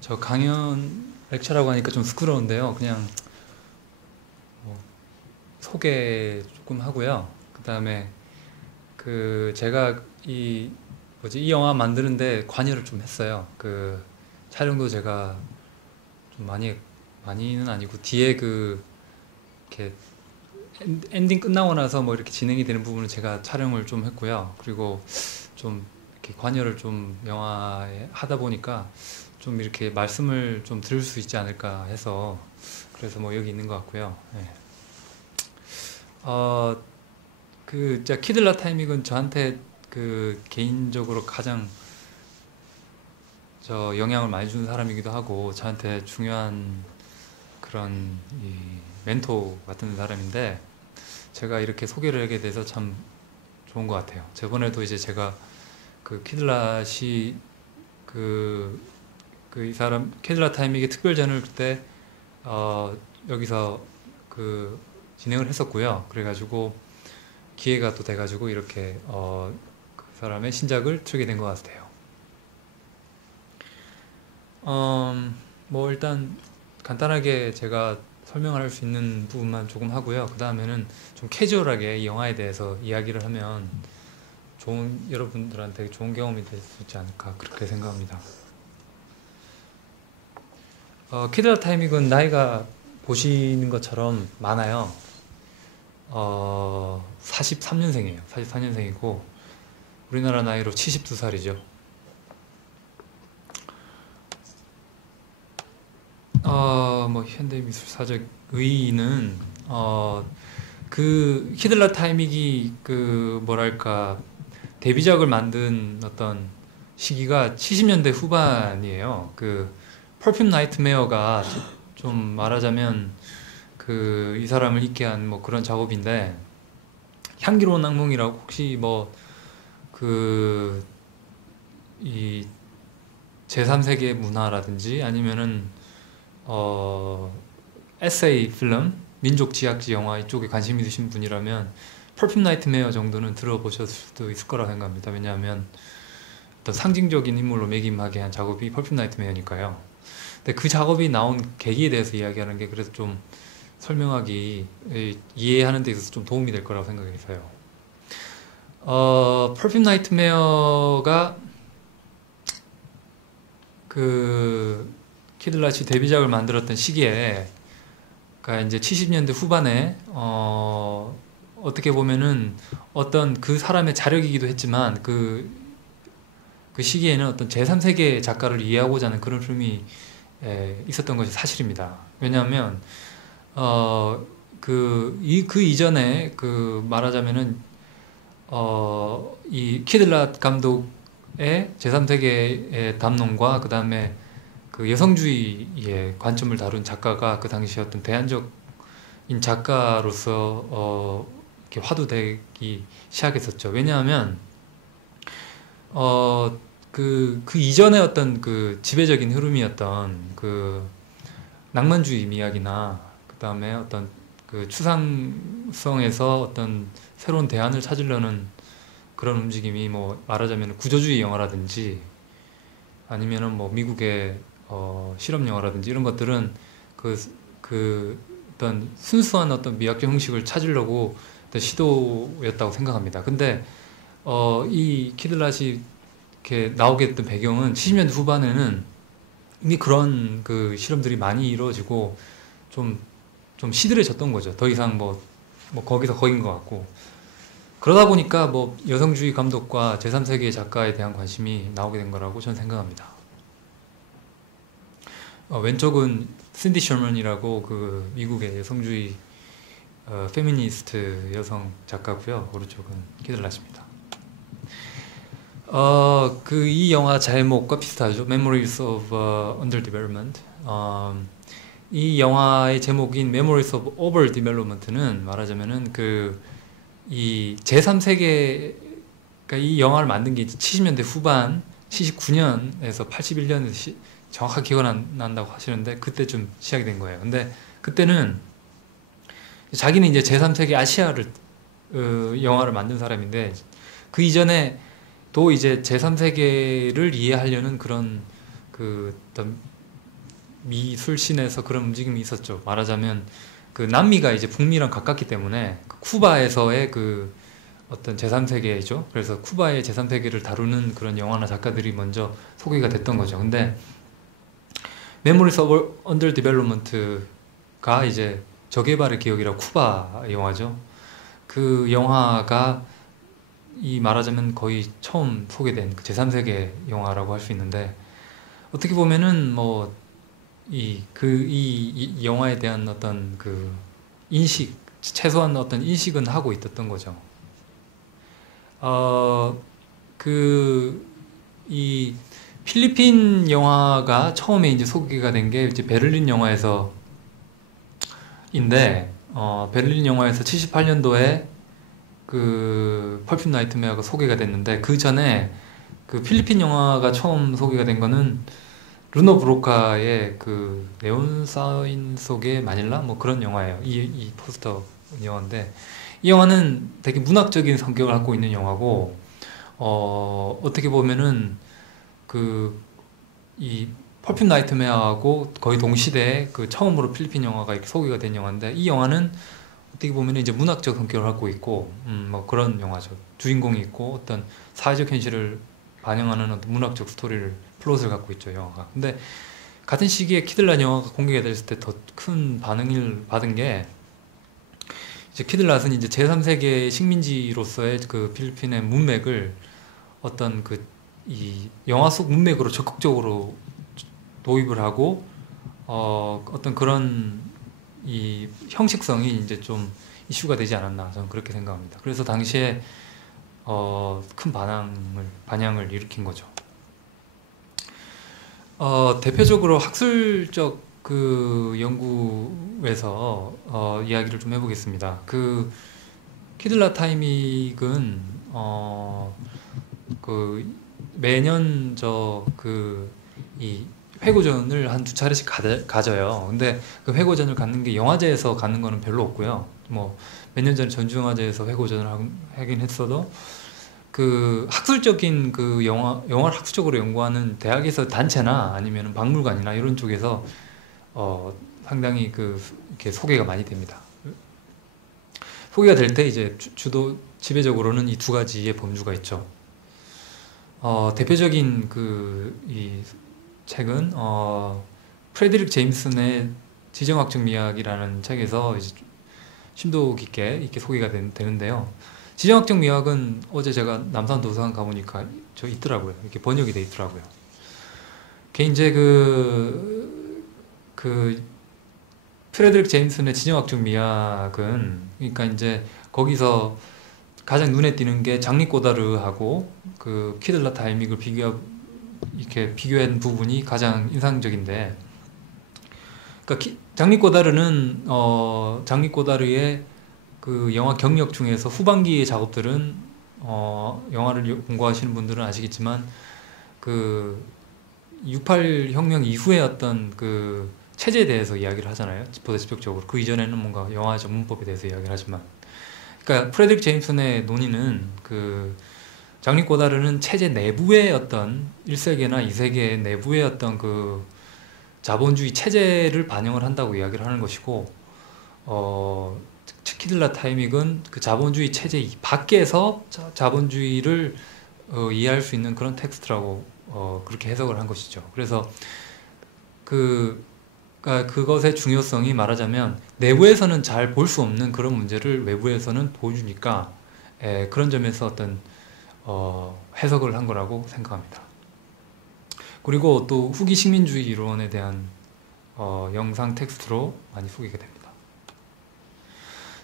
저 강연 렉처라고 하니까 좀 부끄러운데요. 그냥 뭐 소개 조금 하고요. 그다음에 제가 이 영화 만드는데 관여를 좀 했어요. 촬영도 제가 좀 많이는 아니고 뒤에 이렇게 엔딩 끝나고 나서 뭐 이렇게 진행이 되는 부분을 제가 촬영을 좀 했고요. 그리고 좀 이렇게 관여를 좀 영화에 하다 보니까 좀 이렇게 말씀을 좀 들을 수 있지 않을까 해서 그래서 뭐 여기 있는 것 같고요. 예. 어, 진짜 키들라 타이밍은 저한테 개인적으로 가장 저 영향을 많이 주는 사람이기도 하고 저한테 중요한 그런 이 멘토 같은 사람인데 제가 이렇게 소개를 하게 돼서 참 좋은 것 같아요. 저번에도 이제 제가 키들라시 이 사람 캐딜라 타이밍의 특별전을 그때 어, 여기서 진행을 했었고요. 그래가지고 기회가 또 돼가지고 이렇게 그 사람의 신작을 틀게 된 것 같아요. 뭐 일단 간단하게 제가 설명을 할 수 있는 부분만 조금 하고요. 그 다음에는 좀 캐주얼하게 이 영화에 대해서 이야기를 하면 여러분들한테 좋은 경험이 될 수 있지 않을까 그렇게 생각합니다. 키드라 타이밍은 나이가 보시는 것처럼 많아요. 43년생이에요. 44년생이고 우리나라 나이로 72살이죠. 뭐 현대미술사적 의의는 히들라 타이밍이 뭐랄까 데뷔작을 만든 어떤 시기가 70년대 후반이에요. 퍼퓸 나이트메어가 좀 말하자면 이 사람을 있게 한 뭐 그런 작업인데 향기로운 악몽이라고 혹시 뭐 이 제3세계 문화라든지 아니면은 에세이 필름, 민족 지향지 영화 이쪽에 관심 있으신 분이라면 퍼퓸 나이트메어 정도는 들어보셨을 수도 있을 거라고 생각합니다. 왜냐하면 어떤 상징적인 인물로 매김하게 한 작업이 퍼퓸 나이트메어니까요. 근데 그 작업이 나온 계기에 대해서 이야기하는 게 그래서 좀 설명하기 이해하는 데 있어서 좀 도움이 될 거라고 생각해서요. 퍼퓸 나이트메어가 키들라치 데뷔작을 만들었던 시기에 그러니까 이제 70년대 후반에 어떻게 보면은 어떤 그 사람의 자력이기도 했지만 그 시기에는 어떤 제3세계 작가를 이해하고자 하는 그런 흐름이 있었던 것이 사실입니다. 왜냐하면 그 이전에 말하자면은 이 키들라 감독의 제3세계의 담론과 그 다음에 여성주의의 관점을 다룬 작가가 그 당시 어떤 대안적인 작가로서 이렇게 화두되기 시작했었죠. 왜냐하면 그 이전에 어떤 지배적인 흐름이었던 낭만주의 이야기나 그 다음에 어떤 추상성에서 어떤 새로운 대안을 찾으려는 그런 움직임이 뭐 말하자면 구조주의 영화라든지 아니면은 뭐 미국의 실험 영화라든지 이런 것들은 어떤 순수한 어떤 미학적 형식을 찾으려고 어떤 시도였다고 생각합니다. 근데 이 키들랏이 이렇게 나오게 됐던 배경은 70년대 후반에는 이미 그런 실험들이 많이 이루어지고 좀 시들해졌던 거죠. 더 이상 뭐 거기서 거긴 것 같고 그러다 보니까 뭐 여성주의 감독과 제3세계 작가에 대한 관심이 나오게 된 거라고 저는 생각합니다. 왼쪽은 신디 셔먼이라고 미국의 여성주의 페미니스트 여성 작가고요. 오른쪽은 키들랏입니다. 이 영화 제목과 비슷하죠. Memories of Underdevelopment. 이 영화의 제목인 Memories of Overdevelopment는 말하자면은 이 제3세계, 그러니까 이 영화를 만든 게 70년대 후반, 79년에서 81년에서 정확하게 기억 안 난다고 하시는데 그때쯤 시작이 된 거예요. 근데 그때는 자기는 이제 제3세계 아시아를 영화를 만든 사람인데 그 이전에 또 이제 제3세계를 이해하려는 그런 어떤 미술씬에서 그런 움직임이 있었죠. 말하자면 그 남미가 이제 북미랑 가깝기 때문에 그 쿠바에서의 그 어떤 제3세계죠. 그래서 쿠바의 제3세계를 다루는 그런 영화나 작가들이 먼저 소개가 됐던 거죠. 근데 메모리스 오브 언더 디벨롭먼트가 이제 저개발의 기억이라 쿠바 영화죠. 그 영화가 이 말하자면 거의 처음 소개된 그 제3세계 영화라고 할 수 있는데, 어떻게 보면은 뭐 이 영화에 대한 어떤 그 인식, 최소한 어떤 인식은 하고 있었던 거죠. 이 필리핀 영화가 처음에 이제 소개가 된 게 이제 베를린 영화에서인데, 베를린 영화에서 78년도에 그 펄핏 나이트메어가 소개가 됐는데, 그 전에 그 필리핀 영화가 처음 소개가 된 거는 루노 브로카의 그 네온 사인 속의 마닐라 뭐 그런 영화예요. 이 포스터 영화인데, 이 영화는 되게 문학적인 성격을 갖고 있는 영화고, 어떻게 보면은 그 이 펄핏 나이트메어하고 거의 동시대에 그 처음으로 필리핀 영화가 이렇게 소개가 된 영화인데, 이 영화는 어떻게 보면 이제 문학적 성격을 갖고 있고, 뭐 그런 영화죠. 주인공이 있고 어떤 사회적 현실을 반영하는 어떤 문학적 스토리를, 플롯을 갖고 있죠, 영화가. 근데 같은 시기에 키들랏 영화가 공개가 됐을 때 더 큰 반응을 받은 게, 이제 키들랏은 이제 제3세계 식민지로서의 그 필리핀의 문맥을 어떤 그 이 영화 속 문맥으로 적극적으로 도입을 하고, 어떤 그런 이 형식성이 이제 좀 이슈가 되지 않았나, 저는 그렇게 생각합니다. 그래서 당시에 큰 반향을 일으킨 거죠. 대표적으로 학술적 그 연구에서 이야기를 좀 해보겠습니다. 그 키들랏 타이믹은 그 매년 이 회고전을 한 2차례씩 가져요. 근데 그 회고전을 갖는 게 영화제에서 갖는 거는 별로 없고요. 뭐 몇 년 전에 전주영화제에서 회고전을 하긴 했어도, 그 학술적인 그 영화를 학술적으로 연구하는 대학에서 단체나 아니면 박물관이나 이런 쪽에서 상당히 이렇게 소개가 많이 됩니다. 소개가 될 때 이제 지배적으로는 이 두 가지의 범주가 있죠. 대표적인 이 책은 프레드릭 제임슨의 지정학적 미학이라는 책에서 이제 심도 깊게 이렇게 소개가 되는데요. 지정학적 미학은 어제 제가 남산도서관 가보니까 있더라고요. 이렇게 번역이 돼 있더라고요. 그게 이제 그 프레드릭 제임슨의 지정학적 미학은, 그러니까 이제 거기서 가장 눈에 띄는 게 장리 꼬다르하고 그 키들랏 타이믹을 이렇게 비교한 부분이 가장 인상적인데, 그러니까 장리 꼬다르는 장리 꼬다르의 그 영화 경력 중에서 후반기의 작업들은, 영화를 공부하시는 분들은 아시겠지만 그 68 혁명 이후의 어떤 그 체제에 대해서 이야기를 하잖아요. 보다 직접적으로. 그 이전에는 뭔가 영화적 문법에 대해서 이야기를 하지만, 그러니까 프레드릭 제임슨의 논의는 그 장리 꼬다르는 체제 내부의 어떤 1세계나 2세계 내부의 어떤 그 자본주의 체제를 반영을 한다고 이야기를 하는 것이고, 키들랏 타이믹은 그 자본주의 체제 밖에서 자본주의를 이해할 수 있는 그런 텍스트라고 그렇게 해석을 한 것이죠. 그래서 그것의 중요성이, 말하자면 내부에서는 잘 볼 수 없는 그런 문제를 외부에서는 보여주니까, 그런 점에서 어떤 해석을 한 거라고 생각합니다. 그리고 또 후기 식민주의 이론에 대한 영상 텍스트로 많이 소개가 됩니다.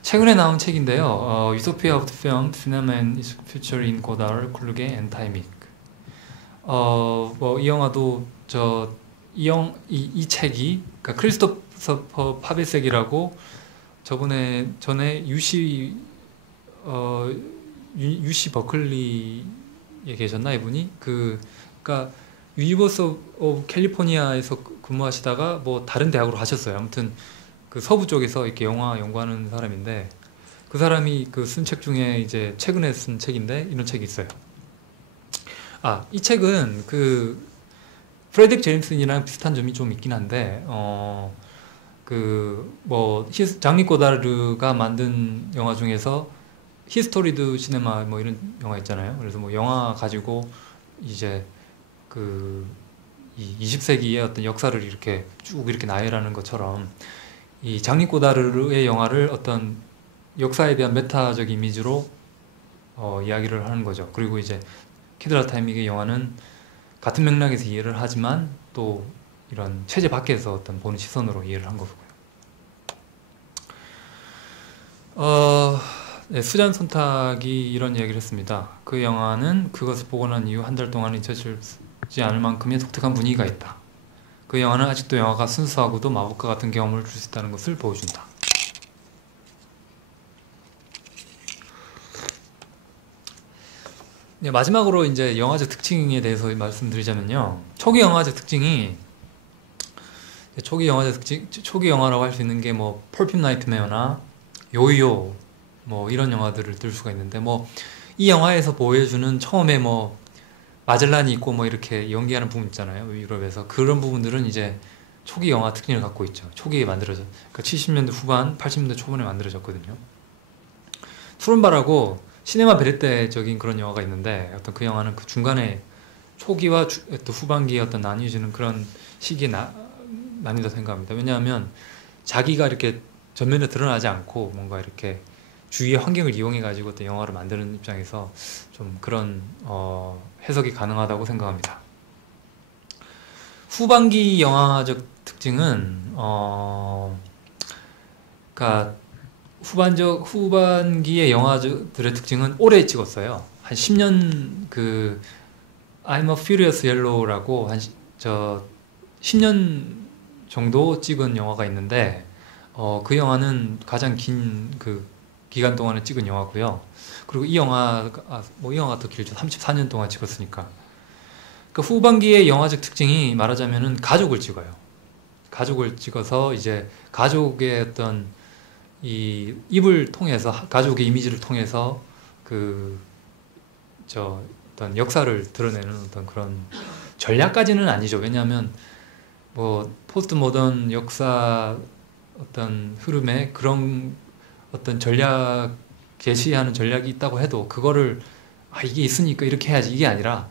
최근에 나온 책인데요. Utopia of the Film, Cinema and its Future in Godard, Kluge and Taimik. 이 영화도 이 책이, 그러니까 크리스토퍼 파베섹이라고 전에 UC 버클리에 계셨나, 이분이? 그러니까 유니버스 오브 캘리포니아에서 근무하시다가 뭐 다른 대학으로 하셨어요. 아무튼 그 서부 쪽에서 이렇게 영화 연구하는 사람인데, 그 사람이 그 쓴 책 중에 이제 최근에 쓴 책인데, 이런 책이 있어요. 이 책은 그 프레드 제임슨이랑 비슷한 점이 좀 있긴 한데 장리 고다르가 만든 영화 중에서 히스토리드 시네마 뭐 이런 영화 있잖아요. 그래서 뭐 영화 가지고 이제 이 20세기의 어떤 역사를 이렇게 쭉 이렇게 나열하는 것처럼 이 장리 고다르의 영화를 어떤 역사에 대한 메타적 이미지로 이야기를 하는 거죠. 그리고 이제 키드라 타이밍의 영화는 같은 맥락에서 이해를 하지만 또 이런 체제 밖에서 어떤 보는 시선으로 이해를 한 거고요. 네, 수잔 손탁이 이런 이야기를 했습니다. 그 영화는 그것을 보고 난 이후 한 달 동안 잊혀지지 않을 만큼의 독특한 분위기가 있다. 그 영화는 아직도 영화가 순수하고도 마법과 같은 경험을 줄 수 있다는 것을 보여준다. 네, 마지막으로 이제 영화적 특징에 대해서 말씀드리자면요. 초기 영화적 특징이 초기 영화라고 할 수 있는 게 뭐 펄핏 나이트메어나 요요 뭐 이런 영화들을 들 수가 있는데 뭐 이 영화에서 보여주는 처음에 뭐 마젤란이 있고 뭐 이렇게 연기하는 부분 있잖아요. 유럽에서 그런 부분들은 이제 초기 영화 특징을 갖고 있죠. 초기에 만들어져. 그러니까 70년대 후반, 80년대 초반에 만들어졌거든요. 투른바라고 시네마 베레떼적인 그런 영화가 있는데 어떤 그 영화는 그 중간에 초기와 또 후반기에 어떤 나뉘어지는 그런 시기에 나뉜다 생각합니다. 왜냐하면 자기가 이렇게 전면에 드러나지 않고 뭔가 이렇게 주위의 환경을 이용해 가지고 어떤 영화를 만드는 입장에서 좀 그런 해석이 가능하다고 생각합니다. 후반기 영화적 특징은 그러니까 후반기의 영화들의 특징은 오래 찍었어요. 한 10년 I'm a Furious Yellow라고 10년 정도 찍은 영화가 있는데 그 영화는 가장 긴 기간 동안에 찍은 영화고요. 그리고 이 영화가 이 영화가 더 길죠. 34년 동안 찍었으니까. 그 후반기의 영화적 특징이 말하자면은 가족을 찍어요. 가족을 찍어서 이제 가족의 어떤 이 입을 통해서 가족의 이미지를 통해서 어떤 역사를 드러내는 어떤 그런 전략까지는 아니죠. 왜냐하면 뭐 포스트 모던 역사 어떤 흐름에 그런 어떤 전략 제시하는 전략이 있다고 해도 그거를 이게 있으니까 이렇게 해야지 이게 아니라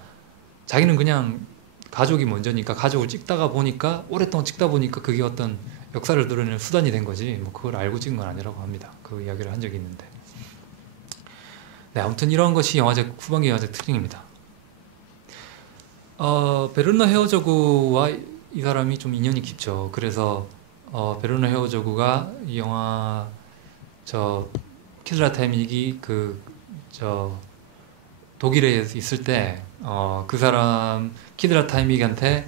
자기는 그냥 가족이 먼저니까 가족을 찍다가 보니까 오랫동안 찍다 보니까 그게 어떤 역사를 드러내는 수단이 된 거지 뭐 그걸 알고 찍은 건 아니라고 합니다. 그 이야기를 한 적이 있는데 네, 아무튼 이런 것이 후반기 영화적 특징입니다. 베르너 헤어저그와 이 사람이 좀 인연이 깊죠. 그래서 베르너 헤어저그가 이 영화 키드라 타이밍이 독일에 있을 때 그 사람 키드라 타이밍한테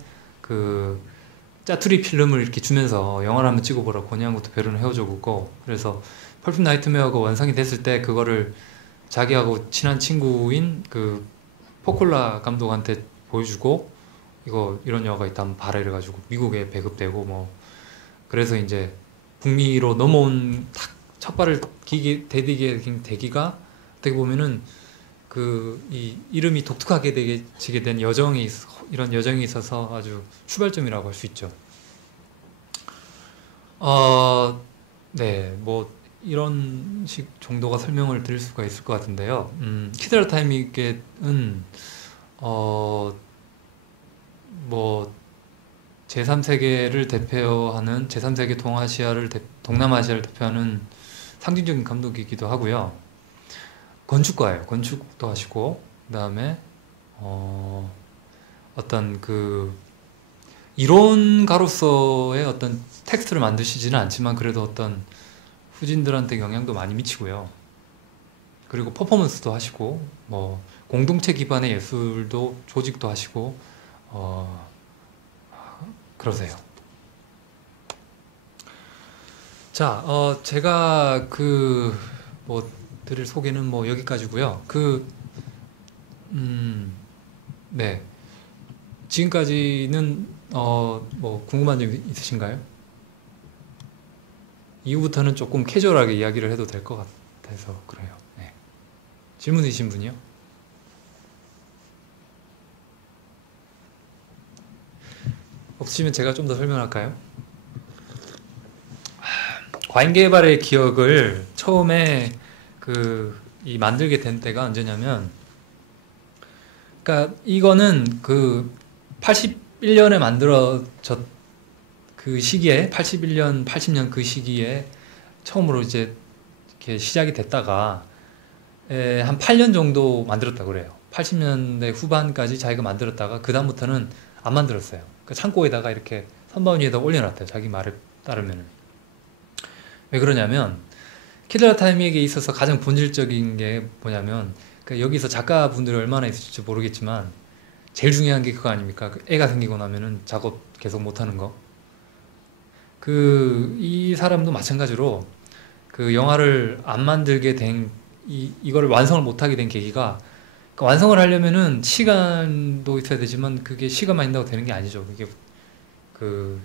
짜투리 필름을 이렇게 주면서 영화를 한번 찍어보라고 권유한 것도 베르너 헤어저그고 그래서 펄핏 나이트메어가 완성이 됐을 때 그거를 자기하고 친한 친구인 포콜라 감독한테 보여주고 이런 영화가 있다 한번 봐라 이래가지고 미국에 배급되고 뭐 그래서 이제 북미로 넘어온 첫 발을 디디게 된 계기가 어떻게 보면은 이 이름이 독특하게 지게 된 이런 여정이 있어서 아주 출발점이라고 할 수 있죠. 네, 뭐 이런 식 정도가 설명을 드릴 수가 있을 것 같은데요. 키드라 타이밍은 뭐 제3세계를 대표하는 제3세계 동남아시아를 대표하는 상징적인 감독이기도 하고요. 건축가예요. 건축도 하시고 그다음에 어떤 이론가로서의 어떤 텍스트를 만드시지는 않지만 그래도 어떤 후진들한테 영향도 많이 미치고요. 그리고 퍼포먼스도 하시고 뭐 공동체 기반의 예술도 조직도 하시고 그러세요. 자, 제가 드릴 소개는 뭐 여기까지고요. 네. 지금까지는 뭐 궁금한 점 있으신가요? 이후부터는 조금 캐주얼하게 이야기를 해도 될 것 같아서 그래요. 네. 질문 있으신 분이요? 없으시면 제가 좀 더 설명할까요? 과잉 개발의 기억을 처음에 이 만들게 된 때가 언제냐면, 그러니까 이거는 그 81년에 만들어졌 그 시기에 81년, 80년 그 시기에 처음으로 이제 이렇게 시작이 됐다가 한 8년 정도 만들었다고 그래요. 80년대 후반까지 자기가 만들었다가 그 다음부터는 안 만들었어요. 그 창고에다가 이렇게 선반 위에다 올려놨대요. 자기 말에 따르면은. 왜 그러냐면 키들라 타임에게 있어서 가장 본질적인 게 뭐냐면, 그러니까 여기서 작가분들이 얼마나 있을지 모르겠지만 제일 중요한 게 그거 아닙니까? 그 애가 생기고 나면은 작업 계속 못하는 거. 이 사람도 마찬가지로 그 영화를 안 만들게 된 이거를 완성을 못하게 된 계기가, 그러니까 완성을 하려면은 시간도 있어야 되지만 그게 시간만 있다고 되는 게 아니죠. 그게 그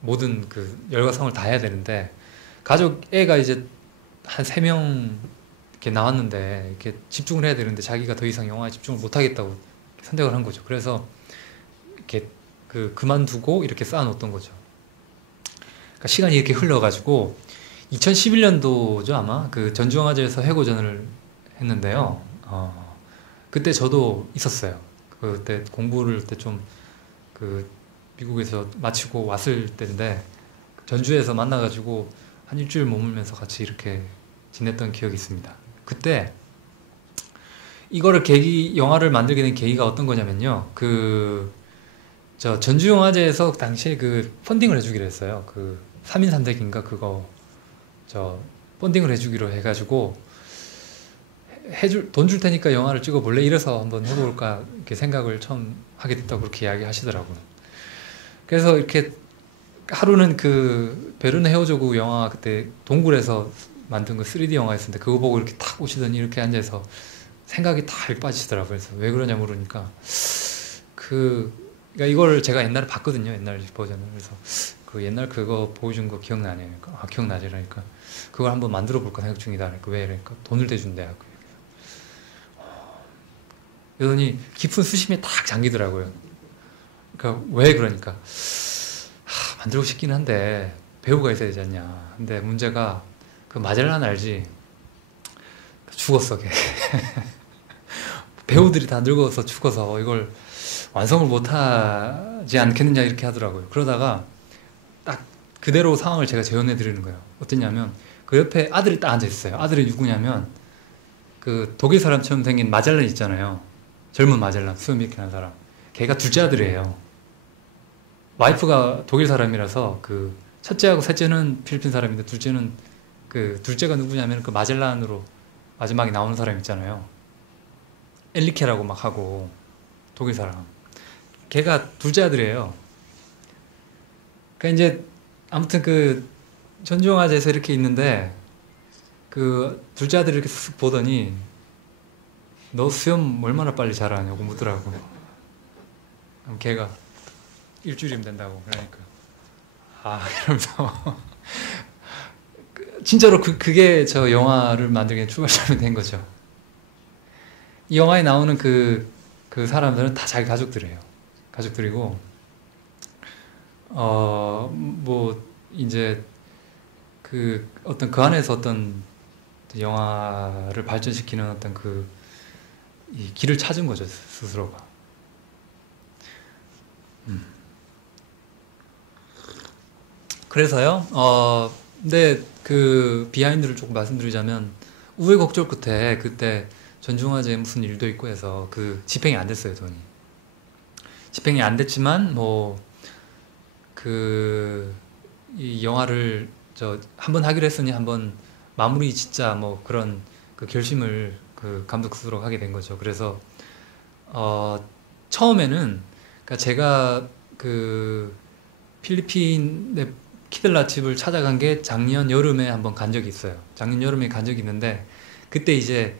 모든 그 열과 성을 다 해야 되는데, 가족 애가 이제 한 3명 이렇게 나왔는데 이렇게 집중을 해야 되는데 자기가 더 이상 영화에 집중을 못 하겠다고 선택을 한 거죠. 그래서 이렇게 그만두고 이렇게 쌓아놓았던 거죠. 그러니까 시간이 이렇게 흘러가지고 2011년도죠 아마, 그 전주영화제에서 해고전을 했는데요. 그때 저도 있었어요. 그때 공부를 그때 좀 미국에서 마치고 왔을 때인데 전주에서 만나가지고 한 일주일 머물면서 같이 이렇게 지냈던 기억이 있습니다. 그때 이거를 영화를 만들게 된 계기가 어떤 거냐면요. 저 전주영화제에서 당시에 펀딩을 해주기로 했어요. 3인 3색인가 그거 펀딩을 해주기로 해가지고 돈 줄 테니까 영화를 찍어볼래? 이래서 한번 해볼까 이렇게 생각을 처음 하게 됐다고 그렇게 이야기하시더라고요. 그래서 이렇게 하루는 베르네 헤어조그 영화 그때 동굴에서 만든 3D 영화였는데 그거 보고 이렇게 탁 오시더니 이렇게 앉아서 생각이 다 빠지시더라고요. 그래서 왜 그러냐 물으니까 그러니까 이걸 제가 옛날에 봤거든요. 옛날 버전을. 그래서 옛날 그거 보여준 거 기억나네요. 그러니까, 기억나지? 그러니까 그걸 한번 만들어 볼까 생각 중이다. 그러니까 왜? 그러니까 돈을 대준대. 그러더니 깊은 수심에 딱 잠기더라고요. 그러니까 왜 그러니까 만들고 싶긴 한데 배우가 있어야 되지 않냐. 근데 문제가 마젤란 알지? 죽었어 걔. 배우들이 다 늙어서 죽어서 이걸 완성을 못하지 않겠느냐 이렇게 하더라고요. 그러다가 딱 그대로 상황을 제가 재현해 드리는 거예요. 어땠냐면 그 옆에 아들이 딱 앉아 있어요. 아들이 누구냐면 독일 사람처럼 생긴 마젤란 있잖아요. 젊은 마젤란, 수염 이렇게 난 사람. 걔가 둘째 아들이에요. 와이프가 독일 사람이라서 첫째하고 셋째는 필리핀 사람인데 둘째는 둘째가 누구냐면 마젤란으로 마지막에 나오는 사람 있잖아요. 엘리케라고 막 하고 독일 사람. 걔가 둘째 아들이에요. 그러니까 이제 아무튼 전주영화제에서 이렇게 있는데 둘째 아들이 이렇게 쓱 보더니 너 수염 얼마나 빨리 자라냐고 묻더라고. 그럼 걔가 일주일이면 된다고. 그러니까 이러면서 진짜로 그게 저 영화를 만들게 출발점이 된 거죠. 이 영화에 나오는 그 사람들은 다 자기 가족들이에요. 가족들이고 뭐 이제 어떤 그 안에서 어떤 영화를 발전시키는 어떤 이 길을 찾은 거죠, 스스로가. 그래서요. 근데 비하인드를 조금 말씀드리자면 우여곡절 끝에 그때 전주영화제에 무슨 일도 있고 해서 집행이 안 됐어요, 돈이. 집행이 안 됐지만 이 영화를 한번 하기로 했으니 한번 마무리 짓자 그런 결심을 감독 스스로 하게 된 거죠. 그래서 처음에는 그러니까 제가 필리핀의 키들라 집을 찾아간 게 작년 여름에 한번 간 적이 있어요. 작년 여름에 간 적이 있는데 그때 이제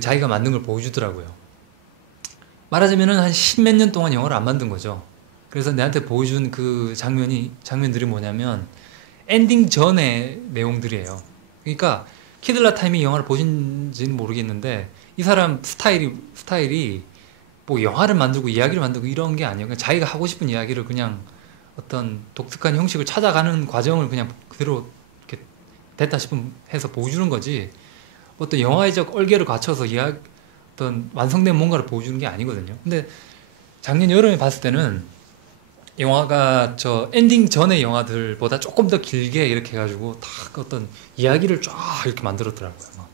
자기가 만든 걸 보여주더라고요. 말하자면은 한 10몇 년 동안 영화를 안 만든 거죠. 그래서 내한테 보여준 장면들이 뭐냐면 엔딩 전의 내용들이에요. 그러니까 키들라 타임이 영화를 보신지는 모르겠는데 이 사람 스타일이 뭐 영화를 만들고 이야기를 만들고 이런 게 아니에요. 그냥 자기가 하고 싶은 이야기를 그냥 어떤 독특한 형식을 찾아가는 과정을 그냥 그대로 이렇게 됐다 싶으면 해서 보여주는 거지. 어떤 영화적 얼개를 갖춰서 어떤 완성된 뭔가를 보여주는 게 아니거든요. 근데 작년 여름에 봤을 때는 영화가 저 엔딩 전의 영화들보다 조금 더 길게 이렇게 해가지고 다 어떤 이야기를 쫙 이렇게 만들었더라고요. 막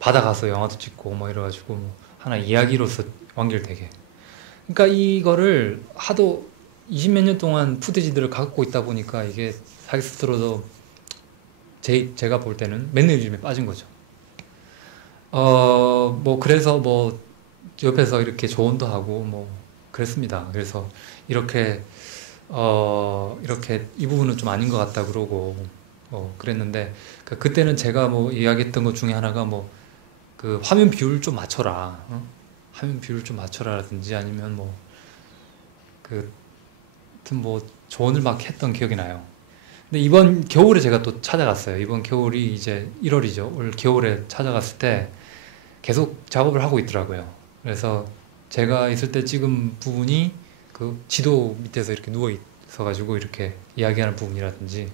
바다 가서 영화도 찍고 뭐 이래가지고 뭐 하나 이야기로서 완결되게. 그러니까 이거를 하도 20몇 년 동안 푸테지들을 갖고 있다 보니까 이게 자기 스스로도 제가 볼 때는 매너리즘에 빠진 거죠. 뭐 그래서 뭐 옆에서 이렇게 조언도 하고 뭐 그랬습니다. 그래서 이렇게 이렇게 이 부분은 좀 아닌 것 같다 그러고 그랬는데 그때는 제가 뭐 이야기했던 것 중에 하나가 뭐 그 화면 비율을 좀 맞춰라, 화면 비율을 좀 맞춰라라든지 아니면 뭐 그 하여튼 뭐 조언을 막 했던 기억이 나요. 근데 이번 겨울에 제가 또 찾아갔어요. 이번 겨울이 이제 1월이죠. 올 겨울에 찾아갔을 때 계속 작업을 하고 있더라고요. 그래서 제가 있을 때 찍은 부분이 그 지도 밑에서 이렇게 누워 있어가지고 이렇게 이야기하는 부분이라든지,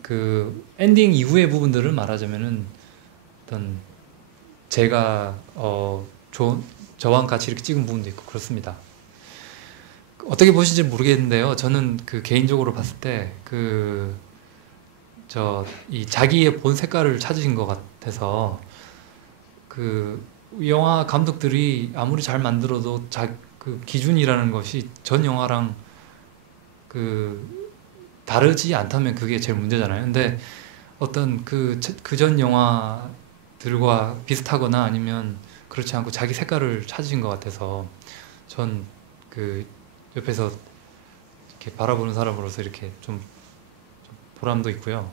그 엔딩 이후의 부분들을 말하자면은 어떤 제가 저와 같이 이렇게 찍은 부분도 있고 그렇습니다. 어떻게 보실지 모르겠는데요. 저는 그 개인적으로 봤을 때 이 자기의 본 색깔을 찾으신 것 같아서 그 영화 감독들이 아무리 잘 만들어도 그 기준이라는 것이 전 영화랑 그 다르지 않다면 그게 제일 문제잖아요. 근데 어떤 그 전 영화들과 비슷하거나 아니면 그렇지 않고 자기 색깔을 찾으신 것 같아서 전 그 옆에서 이렇게 바라보는 사람으로서 이렇게 좀 보람도 있고요.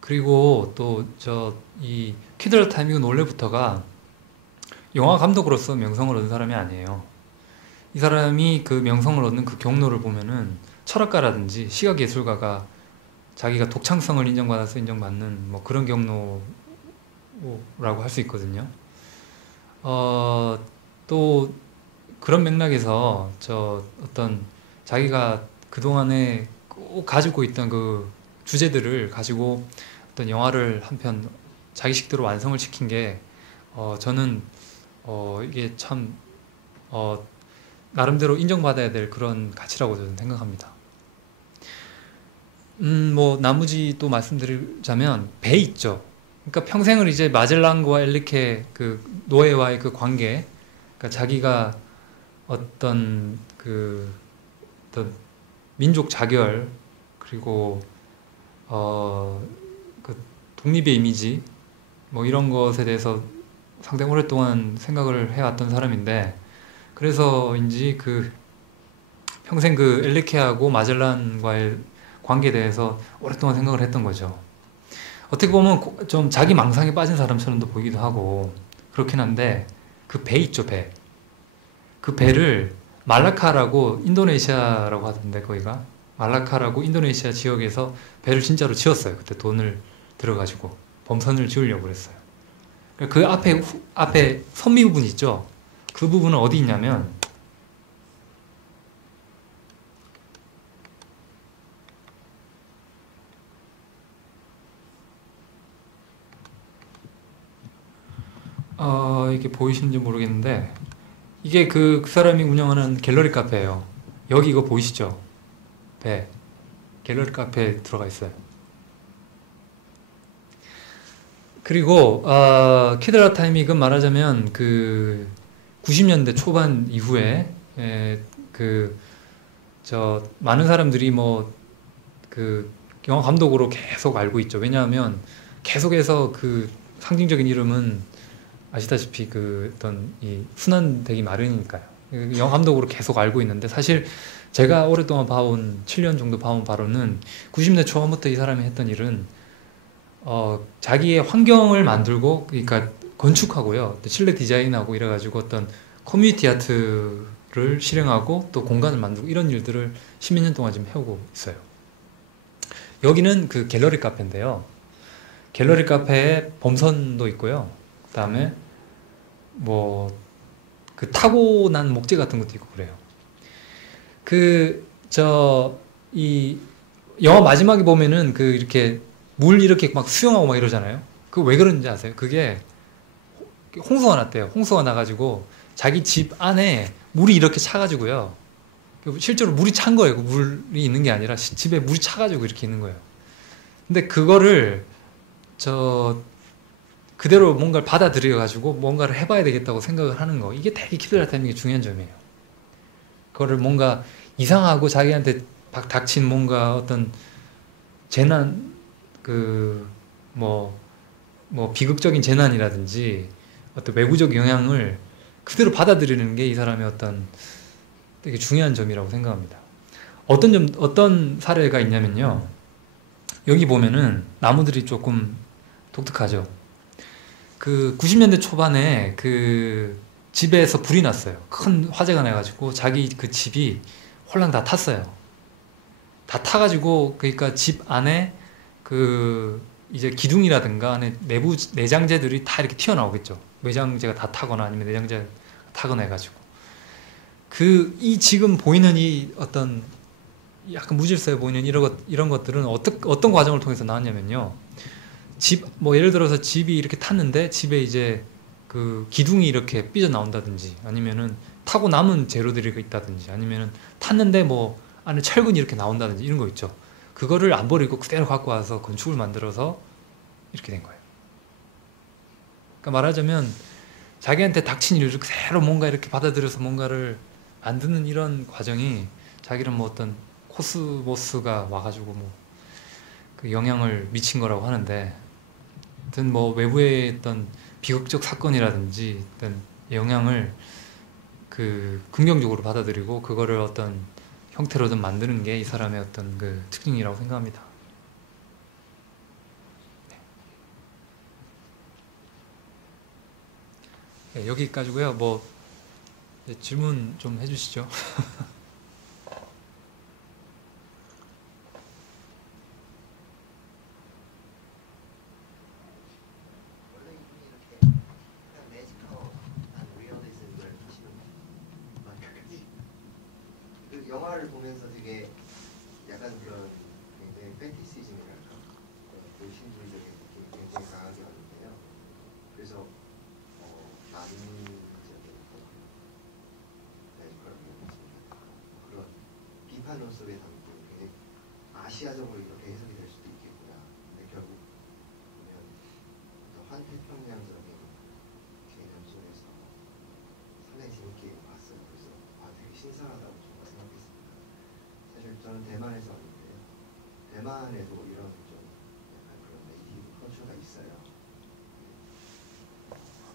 그리고 또 이 퀴드라 타임이건 원래부터가 영화 감독으로서 명성을 얻은 사람이 아니에요. 이 사람이 그 명성을 얻는 그 경로를 보면은 철학가라든지 시각예술가가 자기가 독창성을 인정받아서 인정받는 뭐 그런 경로라고 할 수 있거든요. 또 그런 맥락에서 어떤 자기가 그동안에 꼭 가지고 있던 그 주제들을 가지고 어떤 영화를 한 편 자기식대로 완성을 시킨 게 저는 이게 참 나름대로 인정받아야 될 그런 가치라고 저는 생각합니다. 뭐 나머지 또 말씀드리자면 배 있죠. 그러니까 평생을 이제 마젤란과 엘리케 그 노예와의 그 관계, 그러니까 자기가 어떤 어떤 민족 자결 그리고 그 독립의 이미지 뭐 이런 것에 대해서 상당히 오랫동안 생각을 해왔던 사람인데, 그래서인지 그 평생 그 엘리케하고 마젤란과의 관계에 대해서 오랫동안 생각을 했던 거죠. 어떻게 보면 좀 자기 망상에 빠진 사람처럼도 보이기도 하고 그렇긴 한데, 그 배 있죠, 배. 그 배를 말라카라고 인도네시아라고 하던데, 거기가 말라카라고 인도네시아 지역에서 배를 진짜로 지었어요. 그때 돈을 들어가지고 범선을 지으려고 그랬어요. 그 앞에 선미 부분 있죠. 그 부분은 어디 있냐면 이게 보이시는지 모르겠는데 이게 그 사람이 운영하는 갤러리 카페예요. 여기 이거 보이시죠? 배. 갤러리 카페에 들어가 있어요. 그리고 키드라 타이밍은 말하자면 그 90년대 초반 이후에 많은 사람들이 뭐 그 영화 감독으로 계속 알고 있죠. 왜냐하면 계속해서 그 상징적인 이름은 아시다시피 그 어떤 이 순환되기 마련이니까요. 영화 감독으로 계속 알고 있는데, 사실 제가 오랫동안 봐온 7년 정도 봐온 바로는 90년대 초반부터 이 사람이 했던 일은 자기의 환경을 만들고, 그러니까 건축하고요, 또 실내 디자인하고 이래가지고 어떤 커뮤니티 아트를 실행하고 또 공간을 만들고 이런 일들을 십몇 년 동안 지금 해오고 있어요. 여기는 그 갤러리 카페인데요. 갤러리 카페에 범선도 있고요. 그 다음에 뭐 그 타고난 목재 같은 것도 있고 그래요. 이 영화 마지막에 보면은 그 이렇게 물 이렇게 막 수영하고 막 이러잖아요. 그 왜 그런지 아세요? 그게 홍수가 났대요. 홍수가 나가지고 자기 집 안에 물이 이렇게 차가지고요. 실제로 물이 찬 거예요. 그 물이 있는 게 아니라 집에 물이 차가지고 이렇게 있는 거예요. 근데 그거를 그대로 뭔가를 받아들여가지고 뭔가를 해봐야 되겠다고 생각을 하는 거. 이게 되게 키드라타임이 중요한 점이에요. 그거를 뭔가 이상하고 자기한테 닥친 뭔가 어떤 재난, 비극적인 재난이라든지 어떤 외부적 영향을 그대로 받아들이는 게 이 사람의 어떤 되게 중요한 점이라고 생각합니다. 어떤 사례가 있냐면요. 여기 보면은 나무들이 조금 독특하죠. 그 90년대 초반에 그 집에서 불이 났어요. 큰 화재가 나가지고 자기 그 집이 홀랑 다 탔어요. 다 타가지고 그러니까 집 안에 그 이제 기둥이라든가 안에 내부 내장재들이 다 이렇게 튀어나오겠죠. 외장재가 다 타거나 아니면 내장재가 타거나 해가지고 이 지금 보이는 이 어떤 약간 무질서해 보이는 이런 것들은 어떤 과정을 통해서 나왔냐면요. 예를 들어서 집이 이렇게 탔는데 집에 이제 그 기둥이 이렇게 삐져 나온다든지 아니면은 타고 남은 재료들이 있다든지 아니면은 탔는데 뭐 안에 철근이 이렇게 나온다든지 이런 거 있죠. 그거를 안 버리고 그대로 갖고 와서 건축을 만들어서 이렇게 된 거예요. 그러니까 말하자면 자기한테 닥친 일을 그대로 뭔가 이렇게 받아들여서 뭔가를 만드는 이런 과정이 자기는 뭐 어떤 코스모스가 와가지고 뭐 그 영향을 미친 거라고 하는데, 하여튼 뭐 외부의 어떤 비극적 사건이라든지 어떤 영향을 그 긍정적으로 받아들이고 그거를 어떤 형태로든 만드는 게 이 사람의 어떤 그 특징이라고 생각합니다. 네, 여기까지고요. 뭐 질문 좀 해주시죠. 영화를 보면서 되게 약간 그런 굉장히 패티시즘이랄까 신주의적인 느낌이 굉장히 강하게 왔는데요. 그래서 남미적인 그런 비판론 속에 담긴 굉장히 아시아적으로 이렇게 해석이 될 수도 있겠구나. 근데 결국 보면 환태평양적인 개념 속에서 상당히 재밌게 봤어요. 그래서 되게 신선하다고 생각했습니다. 사실 저는 대만에서 왔는데요. 대만에도 이런 좀 약간 그런 네이티브 컬처가 있어요.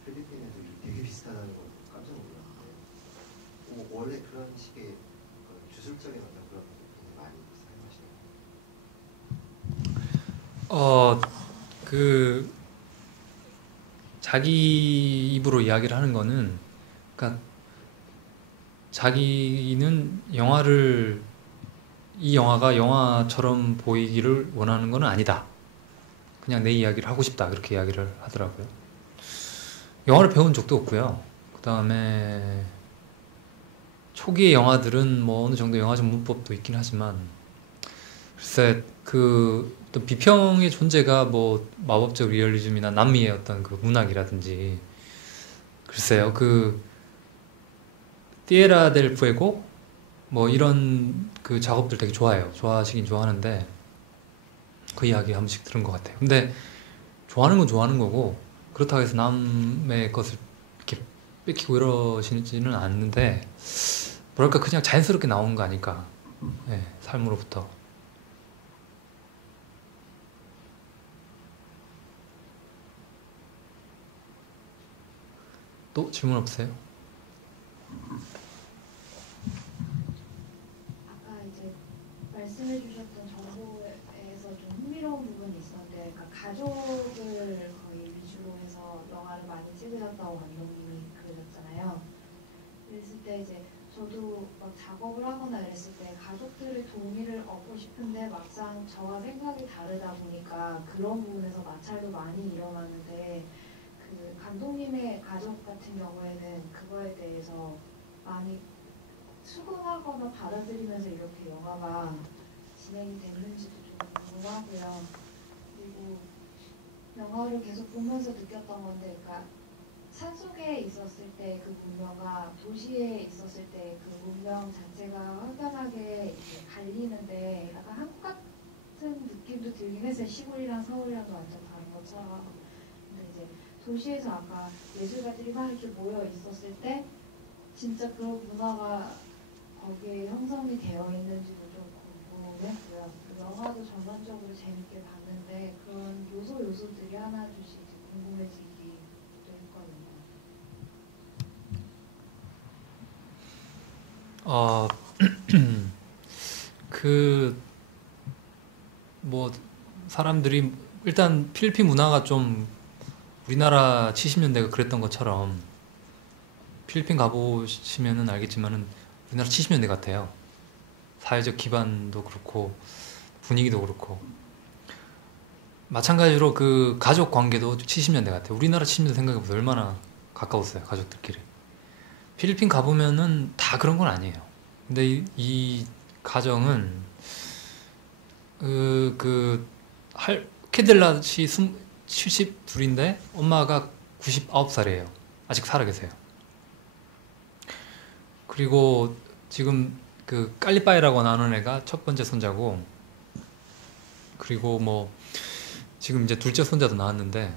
필리핀에도 되게 비슷하다는 걸 깜짝 놀랐는데 원래 그런 식의 주술적인 어떤 그런 것들이 많이 사용하시나요? 자기 입으로 이야기를 하는 거는, 그러니까 자기는 이 영화가 영화처럼 보이기를 원하는 건 아니다. 그냥 내 이야기를 하고 싶다. 그렇게 이야기를 하더라고요. 영화를 배운 적도 없고요. 그 다음에 초기의 영화들은 뭐 어느 정도 영화적 문법도 있긴 하지만, 글쎄 또 비평의 존재가 뭐 마법적 리얼리즘이나 남미의 어떤 그 문학이라든지, 글쎄요 띠에라 델 푸에고 뭐 이런 그 작업들 되게 좋아해요. 좋아하시긴 좋아하는데 그 이야기 한 번씩 들은 것 같아요. 근데 좋아하는 건 좋아하는 거고 그렇다고 해서 남의 것을 이렇게 뺏기고 이러시지는 않는데, 뭐랄까 그냥 자연스럽게 나오는 거 아닐까. 네, 삶으로부터. 또 질문 없으세요? 아까 이제 말씀해주셨던 정보에서 좀 흥미로운 부분이 있었는데, 그러니까 가족을 거의 위주로 해서 영화를 많이 찍으셨다고 감독님이 그러셨잖아요. 그랬을 때 이제 저도 막 작업을 하거나 이랬을 때 가족들의 동의를 얻고 싶은데 막상 저와 생각이 다르다 보니까 그런 부분에서 마찰도 많이 일어나는데, 그 그 감독님의 가족 같은 경우에는 그거에 대해서 많이 수긍하거나 받아들이면서 이렇게 영화가 진행이 됐는지도 좀 궁금하고요. 그리고 영화를 계속 보면서 느꼈던 건데, 그러니까 산속에 있었을 때 그 문명과 도시에 있었을 때 그 문명 자체가 확연하게 이제 갈리는데 약간 한국 같은 느낌도 들긴 했어요. 시골이랑 서울이랑도 완전 다른 것처럼. 근데 이제 도시에서 아까 예술가들이 막 이렇게 모여 있었을 때 진짜 그런 문화가 거기에 형성이 되어 있는지도 좀 궁금했고요. 그 영화도 전반적으로 재밌게 봤는데 그런 요소들이 하나둘씩 궁금해지기도 했거든요. 어, 그, 뭐, 사람들이, 일단 필리핀 문화가 좀 우리나라 70년대가 그랬던 것처럼 필리핀 가보시면은 알겠지만은 우리나라 70년대 같아요. 사회적 기반도 그렇고 분위기도 그렇고. 마찬가지로 그 가족 관계도 70년대 같아요. 우리나라 70년대 생각해보세요. 얼마나 가까웠어요, 가족들끼리. 필리핀 가보면은 다 그런 건 아니에요. 근데 이 가정은 캐딜랏이 72인데 엄마가 99살이에요. 아직 살아 계세요. 그리고 지금 그 깔리빠이라고 나오는 애가 첫 번째 손자고, 그리고 뭐 지금 이제 둘째 손자도 나왔는데,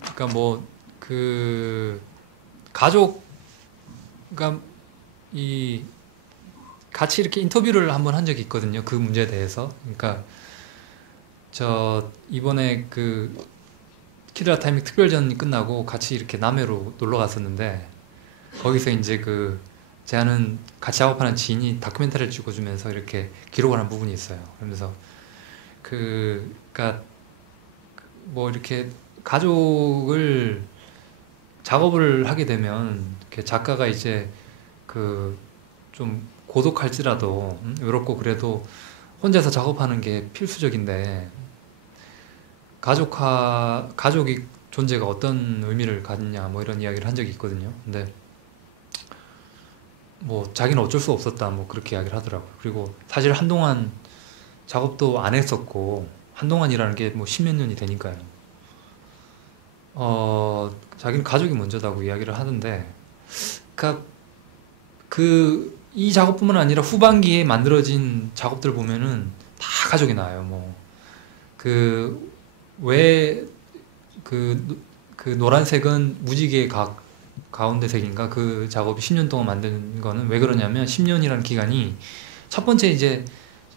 그러니까 뭐 그 가족, 그러니까 이 같이 이렇게 인터뷰를 한번 한 적이 있거든요. 그 문제에 대해서. 그러니까 저 이번에 그 키드라 타이밍 특별전이 끝나고 같이 이렇게 남해로 놀러 갔었는데, 거기서 이제 그 제 아는 같이 작업하는 지인이 다큐멘터리를 찍어주면서 이렇게 기록을 한 부분이 있어요. 그러면서 그니까 뭐 이렇게 가족을 작업을 하게 되면 이렇게 작가가 이제 그 좀 고독할지라도 외롭고 그래도 혼자서 작업하는 게 필수적인데, 가족이 존재가 어떤 의미를 갖느냐 뭐 이런 이야기를 한 적이 있거든요. 근데 뭐 자기는 어쩔 수 없었다 뭐 그렇게 이야기를 하더라고요. 그리고 사실 한동안 작업도 안 했었고, 한동안이라는 게 뭐 십몇 년이 되니까요. 자기는 가족이 먼저다고 이야기를 하는데, 그러니까 이 작업뿐만 아니라 후반기에 만들어진 작업들 보면은 다 가족이 나와요. 뭐 왜 그 노란색은 무지개 가운데 색인가, 그 작업이 10년 동안 만든 거는 왜 그러냐면, 10년이라는 기간이 첫 번째 이제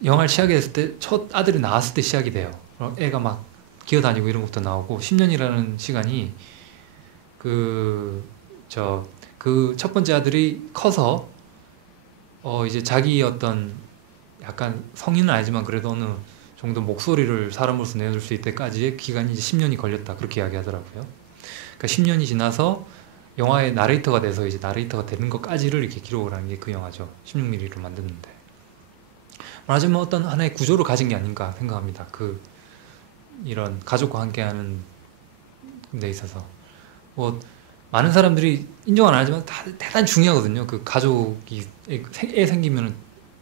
영화를 시작했을 때 첫 아들이 나왔을 때 시작이 돼요. 애가 막 기어다니고 이런 것도 나오고, 10년이라는 시간이 그 첫 번째 아들이 커서 이제 자기 어떤 약간 성인은 아니지만 그래도 어느 정도 목소리를 사람으로서 내줄 수 있을 때까지의 기간이 이제 10년이 걸렸다 그렇게 이야기하더라고요. 그러니까 10년이 지나서 영화의 나레이터가 돼서 이제 나레이터가 되는 것까지를 이렇게 기록을 하는 게 그 영화죠. 16mm로 만드는데. 말하자면 어떤 하나의 구조를 가진 게 아닌가 생각합니다. 이런 가족과 함께하는 데 있어서. 뭐 많은 사람들이 인정은 안 하지만 대단히 중요하거든요. 그 가족이 애 생기면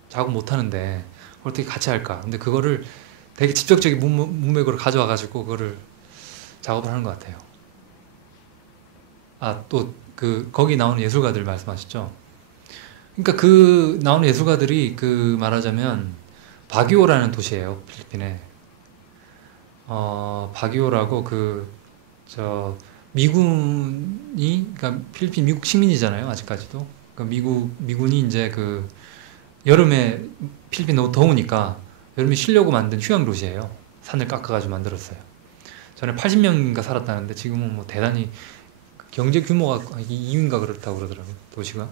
작업 못 하는데 그걸 어떻게 같이 할까? 근데 그거를 되게 직접적인 문맥으로 가져와 가지고 그거를 작업을 하는 것 같아요. 또 거기 나오는 예술가들 말씀하셨죠? 그러니까 나오는 예술가들이 말하자면 바기오라는 도시예요, 필리핀에. 바기오라고 미군이, 그러니까 필리핀 미국 식민이잖아요, 아직까지도. 그러니까 미군이 이제 여름에 필리핀 너무 더우니까 여름에 쉬려고 만든 휴양 도시예요. 산을 깎아가지고 만들었어요. 전에 80명인가 살았다는데 지금은 뭐 대단히 경제 규모가 2위인가 그렇다고 그러더라고요, 도시가.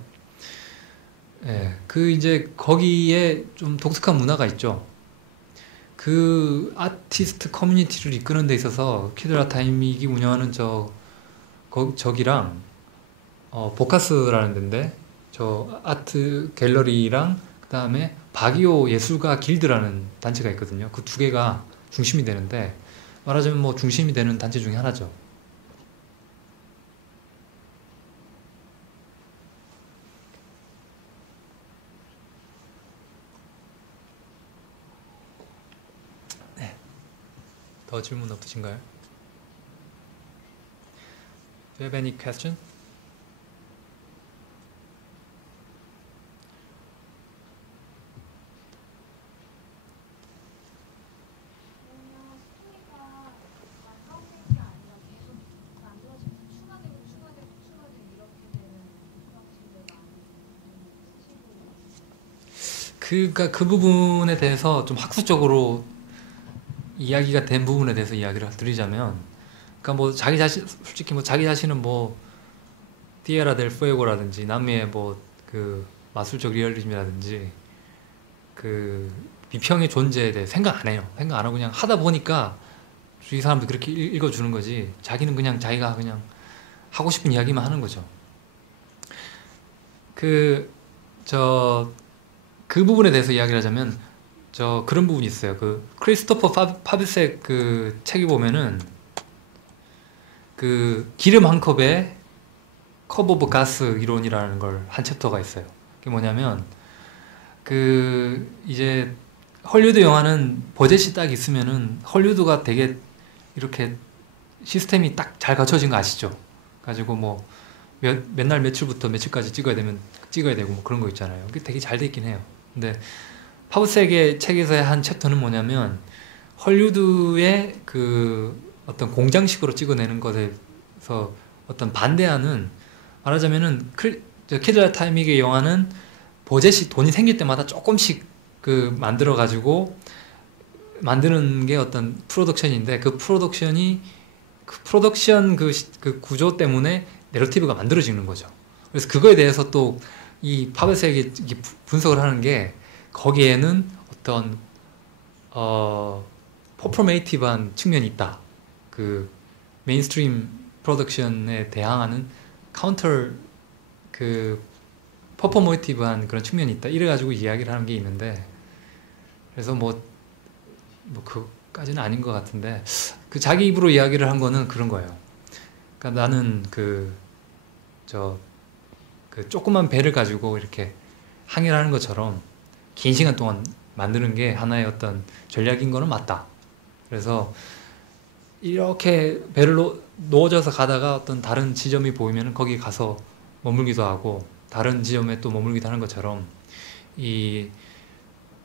예, 이제 거기에 좀 독특한 문화가 있죠. 그 아티스트 커뮤니티를 이끄는 데 있어서 키드라 타이믹이 운영하는 저기랑 보카스라는 데인데, 저 아트 갤러리랑 그 다음에 바기오 예술가 길드라는 단체가 있거든요. 그 두 개가 중심이 되는데, 말하자면 뭐 중심이 되는 단체 중에 하나죠. 더 질문 없으신가요? Do you have any question? 그러면 스토리가 완성된 게 아니라 계속 만들어지면서 추가되고 추가되고 추가되고 이렇게 되는 형식을 많이 쓰시고 그 부분에 대해서 좀 학술적으로 이야기가 된 부분에 대해서 이야기를 드리자면, 그러니까 뭐 자기 자신, 솔직히 뭐 자기 자신은 뭐 티에라 델 fuego라든지 남미의 뭐 그 마술적 리얼리즘이라든지 그 비평의 존재에 대해 생각 안 해요. 생각 안 하고 그냥 하다 보니까 주위 사람들이 그렇게 읽어주는 거지, 자기는 그냥 자기가 그냥 하고 싶은 이야기만 하는 거죠. 그 부분에 대해서 이야기를 하자면, 그런 부분이 있어요. 그 크리스토퍼 파비색 그 책에 보면은 그 기름 한 컵에 컵 오브 가스 이론이라는 걸 한 챕터가 있어요. 그게 뭐냐면, 그 이제 헐리우드 영화는 버젯이 딱 있으면은 헐리우드가 되게 이렇게 시스템이 딱 잘 갖춰진 거 아시죠? 가지고 뭐 몇 날 며칠부터 며칠까지 찍어야 되고 뭐 그런 거 있잖아요. 그게 되게 잘 돼 있긴 해요. 근데 파브색의 책에서의 한 챕터는 뭐냐면, 헐리우드의 그 어떤 공장식으로 찍어내는 것에서 어떤 반대하는, 말하자면은 캐딜락 타이밍의 영화는 버젯이 돈이 생길 때마다 조금씩 그 만들어 가지고 만드는 게 어떤 프로덕션인데, 그 프로덕션 그 구조 때문에 내러티브가 만들어지는 거죠. 그래서 그거에 대해서 또 이 파베색이 분석을 하는 게, 거기에는 어떤 퍼포메이티브한 측면이 있다. 그 메인스트림 프로덕션에 대항하는 카운터 그 퍼포메이티브한 그런 측면이 있다. 이래가지고 이야기를 하는 게 있는데, 그래서 뭐 그까지는 아닌 것 같은데, 그 자기 입으로 이야기를 한 거는 그런 거예요. 그러니까 나는 그 조그만 배를 가지고 이렇게 항해를 하는 것처럼 긴 시간 동안 만드는 게 하나의 어떤 전략인 거는 맞다. 그래서 이렇게 배를 놓아져서 가다가 어떤 다른 지점이 보이면 거기 가서 머물기도 하고, 다른 지점에 또 머물기도 하는 것처럼, 이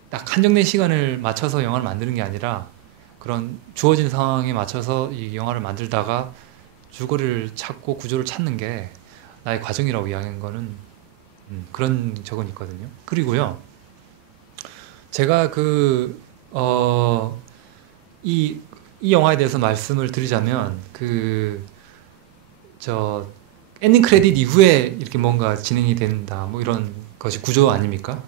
딱 한정된 시간을 맞춰서 영화를 만드는 게 아니라, 그런 주어진 상황에 맞춰서 이 영화를 만들다가 줄거리를 찾고 구조를 찾는 게 나의 과정이라고 이야기한 거는 그런 적은 있거든요. 그리고요, 제가 이 영화에 대해서 말씀을 드리자면, 엔딩 크레딧 이후에 이렇게 뭔가 진행이 된다, 뭐 이런 것이 구조 아닙니까?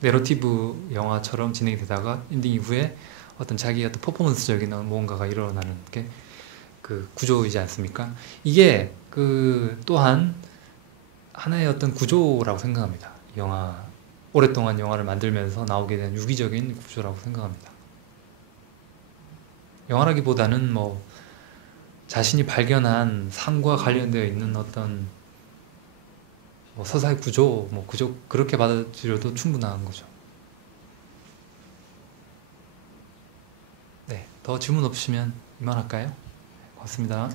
내러티브 영화처럼 진행이 되다가 엔딩 이후에 어떤 자기의 어떤 퍼포먼스적인 무언가가 일어나는 게 그 구조이지 않습니까? 이게 또한 하나의 어떤 구조라고 생각합니다. 오랫동안 영화를 만들면서 나오게 된 유기적인 구조라고 생각합니다. 영화라기보다는 뭐 자신이 발견한 삶과 관련되어 있는 어떤 뭐 서사의 구조, 그렇게 받아들여도 충분한 거죠. 네, 더 질문 없으시면 이만할까요? 고맙습니다.